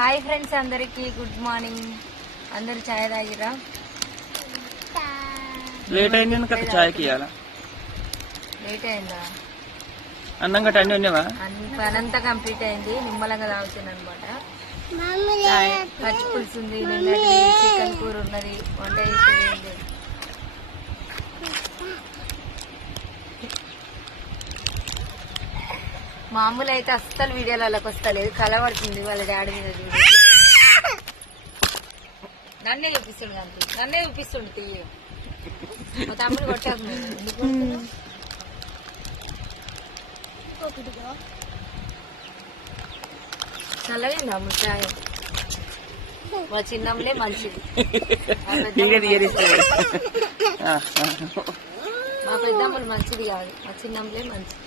Hi friends, అందరికి good morning. అందరు చాయ్ తాగిరా? Late అయింది కదా చాయ్కి. లేట్ అయిందా? అన్నం గట్ట అన్ని ఉన్నావా? పనంతా కంప్లీట్ అయింది. నిమ్మలంగా తాగుతుంది అనమాట. పచ్చి పులుసు ఉంది, నిన్నటి చికెన్ కూర ఉన్నది. వంట చేసేది ఏం లేదు. మామూలు అయితే అస్సలు వీడియోలలోకి వస్తలేదు, కలబడుతుంది వాళ్ళ డాడీ మీద. చూడు, నన్నే చూపిస్తుండు అంతే, నన్నే చూపిస్తుండు. తీయ మా తమ్ముడు కొట్టాకు. చల్లగా ముట్టాయ. మా చిన్నమ్మలే మంచిది, మా పెద్దమ్మలు మంచిది కాదు, మా చిన్నమ్మలే మంచిది.